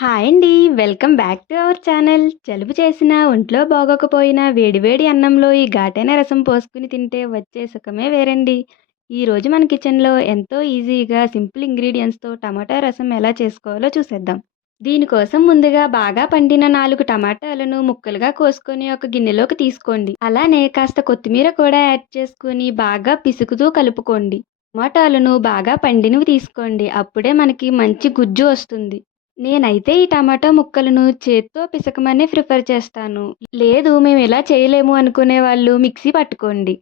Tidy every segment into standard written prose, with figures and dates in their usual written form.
Hi అండి. Welcome back to our channel. జలుబు చేసినా, ఒంట్లో బాగోకపోయినా వేడివేడి అన్నంలో ఈ ఘాటైన రసం పోసుకొని తింటే వచ్చే సుఖమే వేరండి. ఈరోజు మన కిచెన్‌లో ఎంతో ఈజీగా సింపుల్ ఇంగ్రీడియెంట్స్‌తో టమాటా రసం ఎలా చేసుకోవాలో చూసేద్దాం. దీనికోసం ముందుగా బాగా పండిన 4 టమాటాలను ముక్కలుగా కోసుకొని ఒక గిన్నెలోకి తీసుకోండి. అలానే కాస్త కొత్తిమీర కూడా యాడ్ చేసుకొని బాగా పిసుకుతూ కలుపుకోండి. టమాటాలను బాగా పండినవి తీసుకోండి. అప్పుడే మనకి మంచి గుజ్జు వస్తుంది. నేనైతే ఈ టమాటా ముక్కలను చేత్తో పిసకమనే ప్రిఫర్ చేస్తాను. లేదు మేము ఇలా చేయలేము అనుకునే వాళ్ళు మిక్సీ పట్టుకోండి.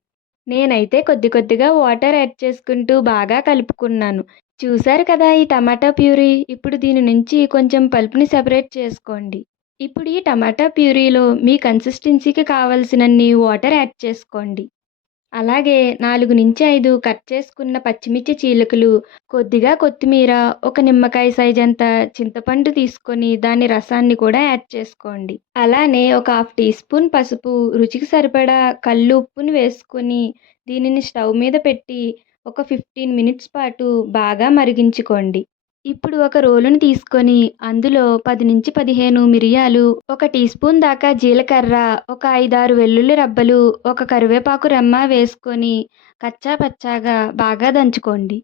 నేనైతే కొద్ది కొద్దిగా వాటర్ యాడ్ చేసుకుంటూ బాగా కలుపుకున్నాను. చూసారు కదా ఈ టమాటా ప్యూరీ. ఇప్పుడు దీని నుంచి కొంచెం పల్ప్‌ని సెపరేట్ చేసుకోండి. ఇప్పుడు ఈ టమాటా ప్యూరీలో మీ కన్సిస్టెన్సీకి కావాల్సినన్ని వాటర్ యాడ్ చేసుకోండి. అలాగే 4-5 కట్ చేసుకున్న పచ్చిమిర్చి చీలికలు, కొద్దిగా కొత్తిమీర, ఒక నిమ్మకాయ సైజంత చింతపండు తీసుకొని దాని రసాన్ని కూడా యాడ్ చేసుకోండి. అలానే ఒక హాఫ్ టీ స్పూన్ పసుపు, రుచికి సరిపడా కల్లుప్పుని వేసుకొని దీనిని స్టవ్ మీద పెట్టి ఒక 15 మినిట్స్ పాటు బాగా మరిగించుకోండి. ఇప్పుడు ఒక రోలుని తీసుకొని అందులో 10-15 మిరియాలు, ఒక టీ స్పూన్ దాకా జీలకర్ర, ఒక 5-6 వెల్లుల్లి రబ్బలు, ఒక కరివేపాకు రెమ్మ వేసుకొని కచ్చా పచ్చాగా బాగా దంచుకోండి.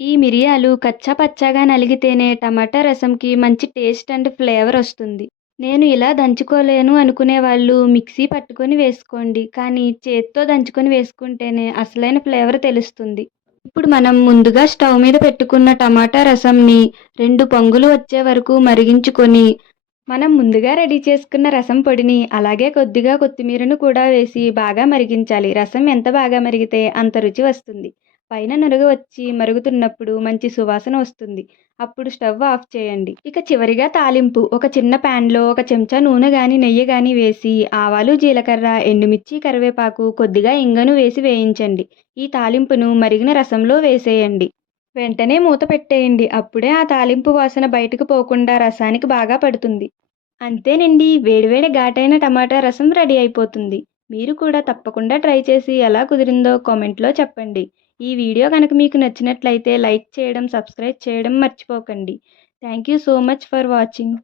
ఈ మిరియాలు కచ్చా పచ్చాగా నలిగితేనే టమాటా రసంకి మంచి టేస్ట్ అండ్ ఫ్లేవర్ వస్తుంది. నేను ఇలా దంచుకోలేను అనుకునే వాళ్ళు మిక్సీ పట్టుకొని వేసుకోండి. కానీ చేత్తో దంచుకొని వేసుకుంటేనే అసలైన ఫ్లేవర్ తెలుస్తుంది. ఇప్పుడు మనం ముందుగా స్టవ్ మీద పెట్టుకున్న టమాటా రసంని 2 పొంగులు వచ్చే వరకు మరిగించుకొని, మనం ముందుగా రెడీ చేసుకున్న రసం పొడిని, అలాగే కొద్దిగా కొత్తిమీరను కూడా వేసి బాగా మరిగించాలి. రసం ఎంత బాగా మరిగితే అంత రుచి వస్తుంది. పైన నురుగు వచ్చి మరుగుతున్నప్పుడు మంచి సువాసన వస్తుంది. అప్పుడు స్టవ్ ఆఫ్ చేయండి. ఇక చివరిగా తాలింపు. ఒక చిన్న ప్యాన్‌లో ఒక చెంచా నూనె గాని, నెయ్యి గాని వేసి ఆవాలు, జీలకర్ర, ఎండుమిర్చి, కరివేపాకు, కొద్దిగా ఇంగువను వేసి వేయించండి. ఈ తాలింపును మరిగిన రసంలో వేసేయండి. వెంటనే మూత పెట్టేయండి. అప్పుడే ఆ తాలింపు వాసన బయటకు పోకుండా రసానికి బాగా పడుతుంది. అంతేనండి, వేడివేడి ఘాటైన టమాటా రసం రెడీ అయిపోతుంది. మీరు కూడా తప్పకుండా ట్రై చేసి ఎలా కుదిరిందో కామెంట్‌లో చెప్పండి. ఈ వీడియో గనుక మీకు నచ్చినట్లయితే లైక్ చేయడం, సబ్స్క్రైబ్ చేయడం మర్చిపోకండి. Thank you so much for watching.